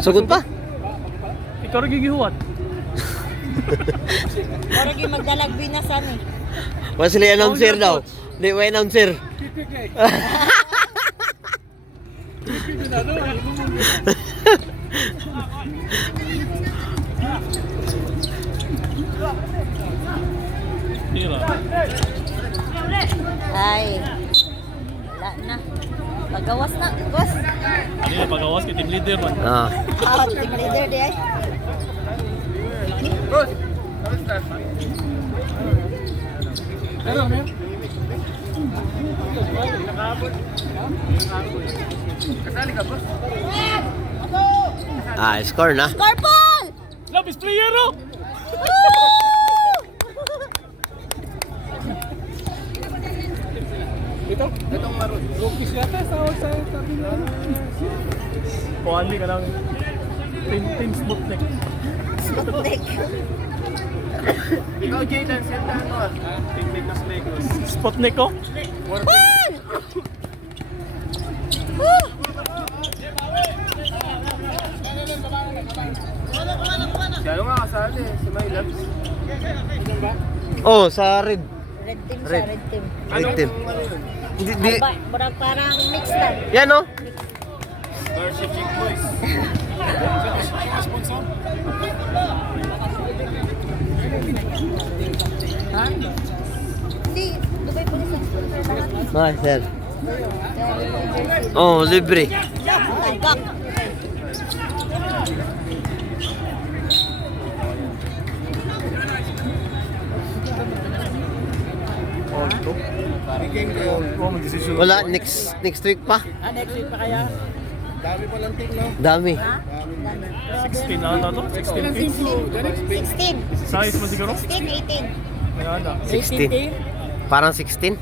Sugod pa? Ikaw rin gigihuwat. Para gi magdalag binasan eh. Wesley announcer daw. Di may announcer. Tira. Ay. Wala na. Pagawas na, boss. Ano yung pagawas kay team leader man. Ah. Team leader di ay. Ah, score na. Scorpol! Labis player oh! Itong maroon. Rookies yata sa tabi na. Puhali ka lang. Team Sputnik. Sputnik. Ikaw, Jayden, senta ano ah? Teammate na Snakos. Sputnik ko? Ball! Gano'n nga kasali, si My Loves. Oh, sa red. Red team Red. siya, red team. Red team. Di, Ay, parang mixed na. yan oh. Garcia Chick Boys. Sponsor? Ha? Hindi, Dubai Police ang sponsor lahat. Ah, sir. Kaya Oh, libre. ay, gak. Oh, mag-decision. Wala, next week pa. Next week pa kaya? Dami pa lang team, no? Dami. 16 na ata to? 16 feet? 16. Size mo siguro? 16, 18. Kaya ata. 16. Parang 16.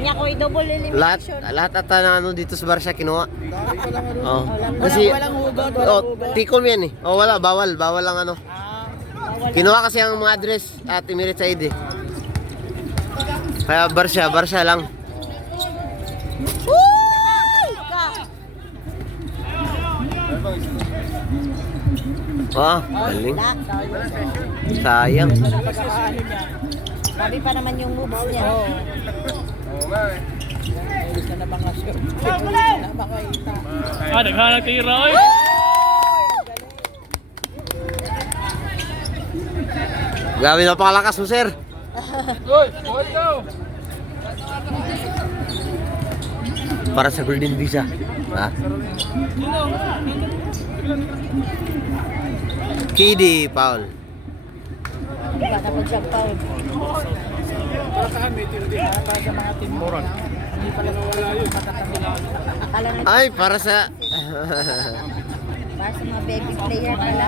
Niya ko i-double Lahat elimination. lahat ata na ano dito sa Barcia kinuha. Dami pa lang ano. Oh. Kasi Walang hugod, oh, tikom yan eh. Oh, wala, bawal lang ano. Bawal. Kinuha kasi ang mga address at Emirates ID. Kaya Barcia lang. Uy! Ka. Ah, galing. Wala, sayang. Sayang. Sabi pa naman yung moves niya. Oo nga eh. Ah, naghanap tira oy! Grabe na pakalakas mo, sir. Uy, hold daw! Para sa Golden Visa. Ha? Kidi, Paul. Wala na pag siya pa. Para saan may team din? Para sa mga team. Moran. Hindi pala nawala yun. Akala na Ay, para sa... para sa mga baby player pala.